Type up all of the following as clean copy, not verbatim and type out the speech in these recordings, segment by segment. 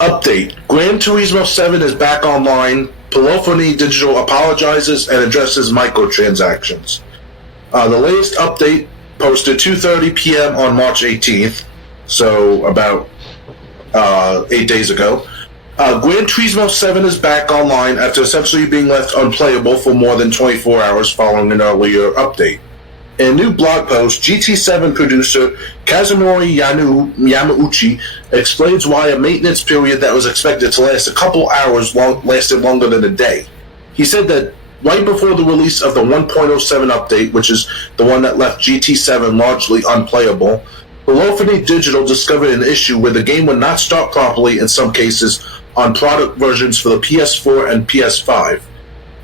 Update: Gran Turismo 7 is back online. Polyphony Digital is back online. Polyphony Digital apologizes and addresses microtransactions. The latest update posted 2:30 p.m. on March 18th, so about 8 days ago. Gran Turismo 7 is back online after essentially being left unplayable for more than 24 hours following an earlier update. In a new blog post, GT7 producer Kazunori Yamauchi explains why a maintenance period that was expected to last a couple hours lasted longer than a day. He said that right before the release of the 1.07 update, which is the one that left GT7 largely unplayable, Polyphony Digital discovered an issue where the game would not start properly in some cases on product versions for the PS4 and PS5.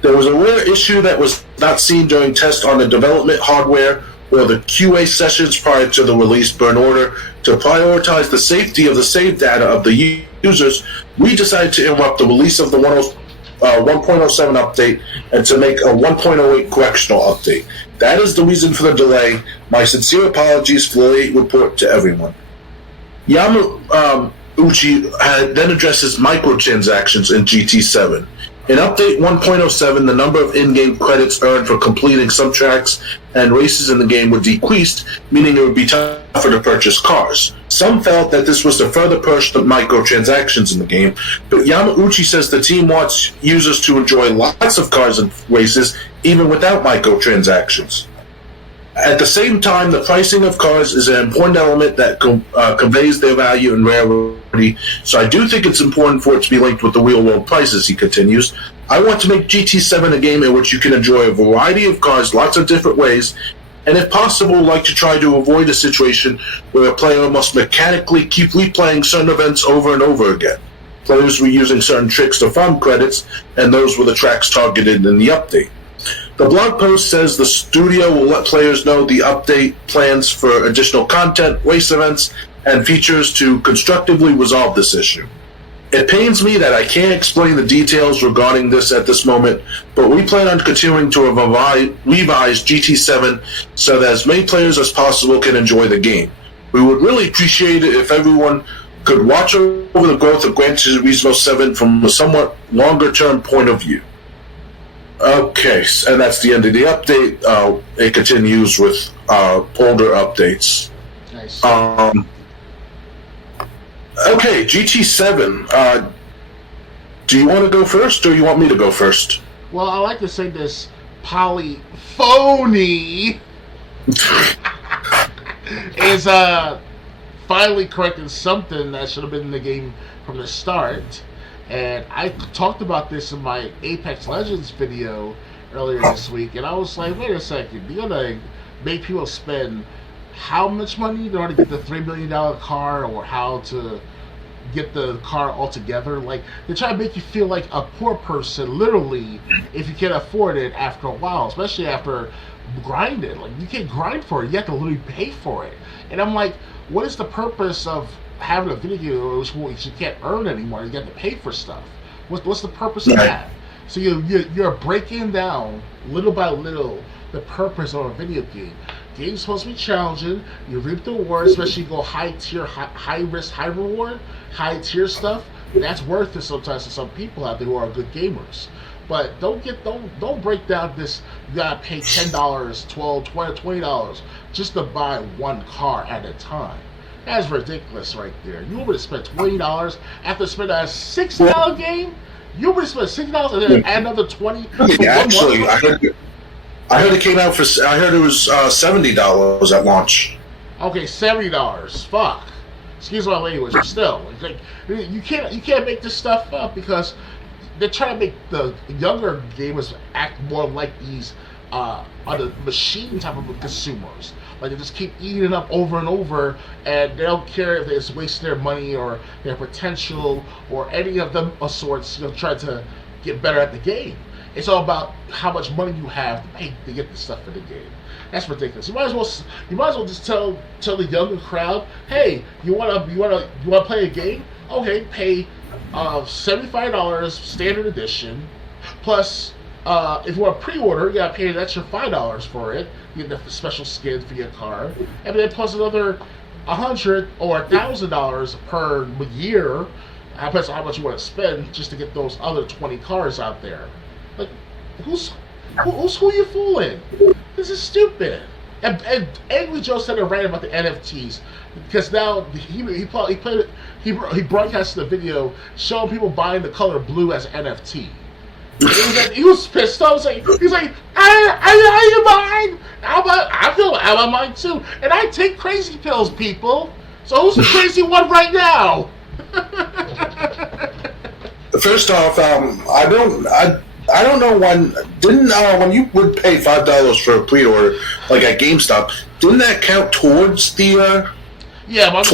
There was a rare issue that was not seen during tests on the development hardware or the QA sessions prior to the release, but in order to prioritize the safety of the save data of the users, we decided to interrupt the release of the 1.07 update and to make a 1.08 correctional update. That is the reason for the delay. My sincere apologies for the late report to everyone. Yamauchi then addresses microtransactions in GT7. In Update 1.07, the number of in-game credits earned for completing some tracks and races in the game were decreased, meaning it would be tougher to purchase cars. Some felt that this was to further push the microtransactions in the game, but Yamauchi says the team wants users to enjoy lots of cars and races, even without microtransactions. At the same time, the pricing of cars is an important element that conveys their value and rarity, so I do think it's important for it to be linked with the real-world prices, he continues. I want to make GT7 a game in which you can enjoy a variety of cars lots of different ways, and if possible, like to try to avoid a situation where a player must mechanically keep replaying certain events over and over again. Players were using certain tricks to farm credits, and those were the tracks targeted in the update. The blog post says the studio will let players know the update plans for additional content, race events, and features to constructively resolve this issue. It pains me that I can't explain the details regarding this at this moment, but we plan on continuing to revise GT7 so that as many players as possible can enjoy the game. We would really appreciate it if everyone could watch over the growth of Gran Turismo 7 from a somewhat longer-term point of view. Okay, and that's the end of the update. It continues with older updates. Nice. Okay, GT7. Do you want to go first, or you want me to go first? Well, I like to say this polyphony is finally correcting something that should have been in the game from the start. And I talked about this in my Apex Legends video earlier this week, and I was like, wait a second, you're gonna make people spend how much money in order to get the $3 million car, or how to get the car altogether? Like, they try to make you feel like a poor person, literally, if you can't afford it after a while, especially after grinding. Like, you can't grind for it, you have to literally pay for it. And I'm like, what is the purpose of having a video which you can't earn anymore? You got to pay for stuff. What's the purpose of that? So you're breaking down little by little the purpose of a video game. Game's supposed to be challenging. You reap the reward, especially you go high tier, high risk, high reward, high tier stuff. That's worth it sometimes to some people out there who are good gamers. But don't break down this. You gotta pay $10, $12, $20 just to buy one car at a time. That's ridiculous right there. You would have spent $20 after spending a $60 game. You would have spent $60 and then add another $20. Yeah, actually, I heard it came out for. I heard it was $70 at launch. Okay, $70. Fuck. Excuse my language, but still, like, you can't make this stuff up because they're trying to make the younger gamers act more like these other machine type of consumers. Like, they just keep eating it up over and over, and they don't care if it's wasting their money or their potential or any of them sorts, trying to get better at the game. It's all about how much money you have to pay to get the stuff in the game. That's ridiculous. You might as well just tell the younger crowd, hey, you wanna play a game? Okay, pay $75 standard edition, plus if you want to pre-order, you gotta pay an extra $5 for it. You get the special skin for your car, and then plus another $100 or $1,000 per year how much you want to spend just to get those other 20 cars out there. Like, who you fooling? This is stupid. And Angry Joe said a rant about the NFTs because now he broadcasted a video showing people buying the color blue as NFT. He was pissed off. He's like, are you mine? I feel about mine too. And I take crazy pills, people. So who's the crazy one right now? First off, I don't know when you would pay $5 for a pre-order, like at GameStop, didn't that count towards the? Yeah, but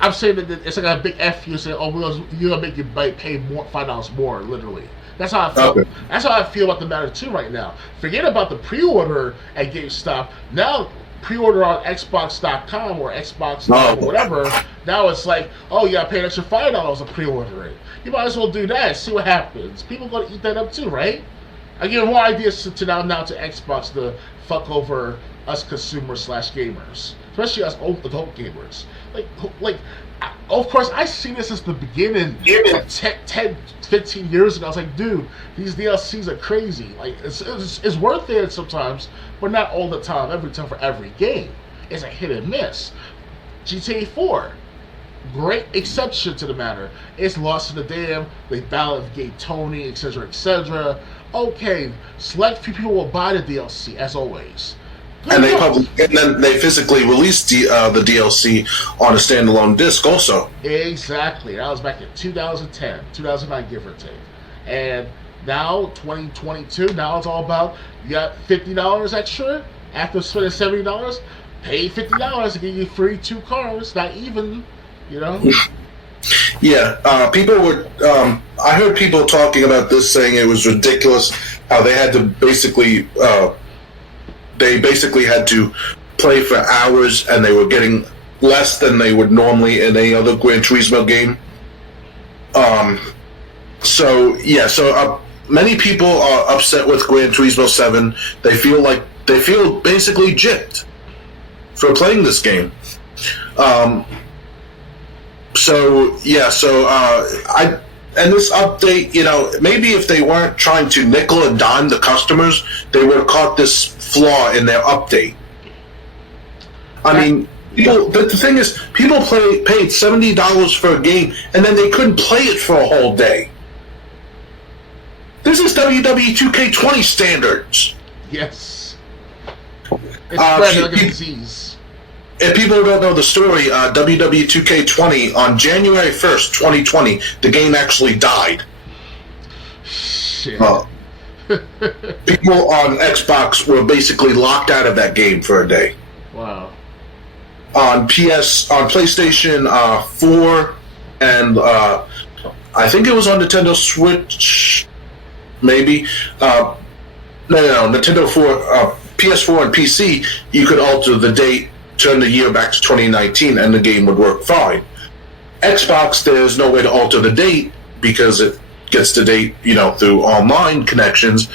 I'm saying that it's like a big F. You say, oh, you're gonna make you pay more $5 more, literally. That's how I feel. Okay. That's how I feel about the matter too right now. Forget about the pre-order at GameStop. Now pre-order on Xbox.com or Xbox or whatever. Now it's like, oh, you gotta pay an extra $5 to pre-order it. You might as well do that. See what happens. People are gonna eat that up too, right? I give more ideas to Xbox to fuck over us consumers / gamers, especially us adult gamers. Like, of course, I see this as the beginning. 10, 15 years ago, I was like, dude, these DLCs are crazy. Like, it's worth it sometimes, but not all the time. Every time for every game, it's a hit and miss. GTA 4, great exception to the matter. It's lost in the dam. They validate Tony, etc., etc. Okay, select few people will buy the DLC as always. And then they physically released the DLC on a standalone disc also. Exactly. That was back in 2010, 2009, give or take. And now, 2022, now it's all about, you got $50 extra after spending $70, pay $50 to get you free 2 cars, not even, you know? Yeah, people were, I heard people talking about this saying it was ridiculous how they had to basically, had to play for hours, and they were getting less than they would normally in any other Gran Turismo game. So many people are upset with Gran Turismo 7. They feel basically gypped for playing this game. And this update, you know, maybe if they weren't trying to nickel and dime the customers, they would have caught this flaw in their update. I mean, the thing is, people paid $70 for a game, and then they couldn't play it for a whole day. This is WWE 2K20 standards. Yes. It's spread like a disease. If people don't know the story, WWE 2K20, on January 1st, 2020, the game actually died. Shit. People on Xbox were basically locked out of that game for a day. Wow. On PlayStation 4, and I think it was on Nintendo Switch, maybe. No, Nintendo 4, PS4 and PC, you could alter the date, turn the year back to 2019, and the game would work fine. Xbox, there's no way to alter the date because it gets the date, you know, through online connections,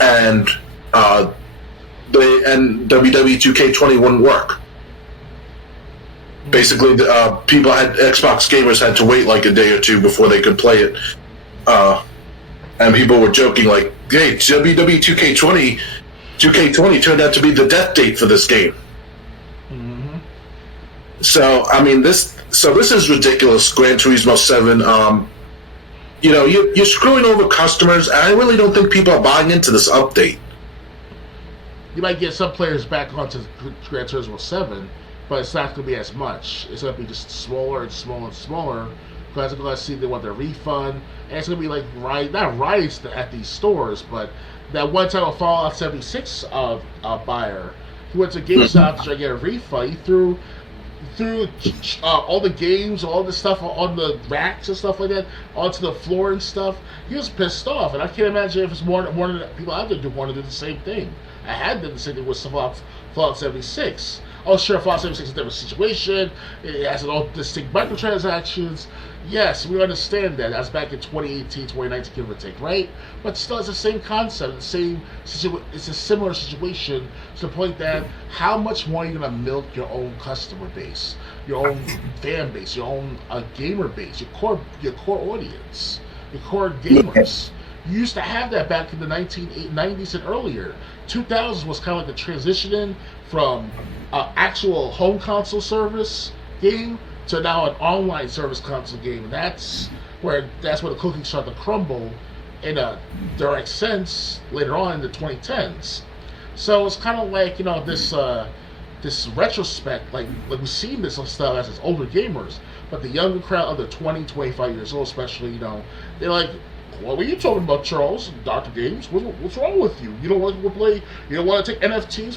and WWE 2K20 wouldn't work. Basically, Xbox gamers had to wait like a day or two before they could play it, and people were joking like, "Hey, WWE 2K20 turned out to be the death date for this game." So, I mean, this is ridiculous, Gran Turismo 7. You know, you're screwing over customers, and I really don't think people are buying into this update. You might get some players back onto Gran Turismo 7, but it's not going to be as much. It's going to be just smaller and smaller and smaller, because they're going to see they want their refund, and it's going to be like, not riots at these stores, but that one time a Fallout 76 buyer, he went to GameStop to try to get a refund. He threw all the games, all the stuff on the racks and stuff like that onto the floor and stuff. He was pissed off, and I can't imagine if it's more than people out there want to do the same thing. I had done the same thing with Fallout 76. Oh, sure, Fallout 76 is a different situation. It has all distinct microtransactions. Yes, we understand that. That's back in 2018, 2019, give or take, right? But still, it's the same concept, it's a similar situation to the point that how much more are you going to milk your own customer base, your own fan base, your own gamer base, your core audience, your core gamers. You used to have that back in the 1990s and earlier. 2000s was kind of like the transition in from actual home console service game to now an online service console game. And that's where the cookie started to crumble in a direct sense later on in the 2010s. So it's kind of like this retrospect, like we've seen this stuff as older gamers, but the younger crowd under 20, 25 years old, especially, they're like, what were you talking about, Charles? Dr. Games? What's wrong with you? You don't want to play? You don't want to take NFTs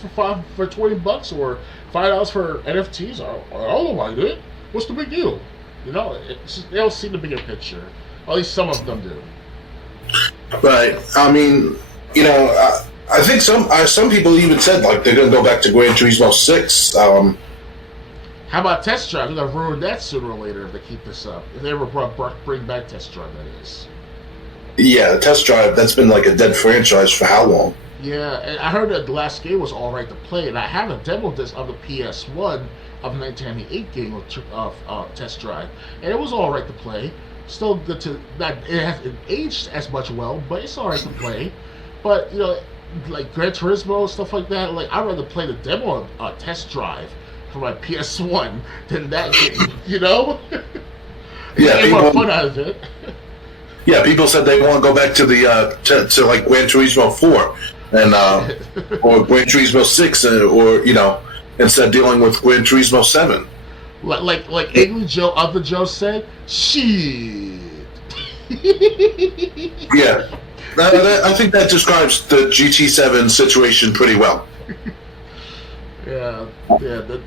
for $20 or $5 for NFTs? I don't mind it. What's the big deal? They don't see the bigger picture. At least some of them do. Right. I mean, I think some people even said like they're going to go back to Gran Turismo 6. How about Test Drive? They're going to ruin that sooner or later if they keep this up. If they ever bring back Test Drive, that is. Yeah, Test Drive, that's been like a dead franchise for how long? Yeah, and I heard that the last game was alright to play, and I haven't demoed this on the PS1 of the 1998 game of Test Drive, and it was alright to play. Still good to that. It hasn't aged as much well, but it's alright to play. But like Gran Turismo stuff like that, like I'd rather play the demo of Test Drive for my PS1 than that game. Yeah, get more fun out of it. Yeah, people said they want to go back to the to like Gran Turismo 4 and or Gran Turismo 6 or instead dealing with Gran Turismo 7. Like Angry Joe, other Joe said, shit. Yeah, I think that describes the GT7 situation pretty well. Yeah.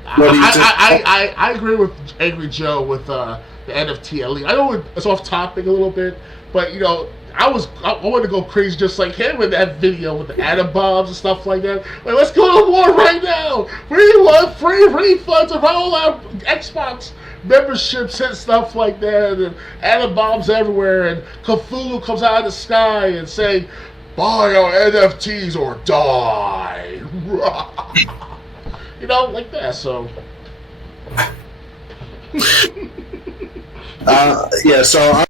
I agree with Angry Joe with the NFT elite. I know it's off topic a little bit, but I wanted to go crazy just like him with that video with the atom bombs and stuff like that. Like, let's go to war right now. We want free refunds of all our Xbox memberships and stuff like that, and atom bombs everywhere, and Cthulhu comes out of the sky and saying, buy our NFTs or die. Like that, so. So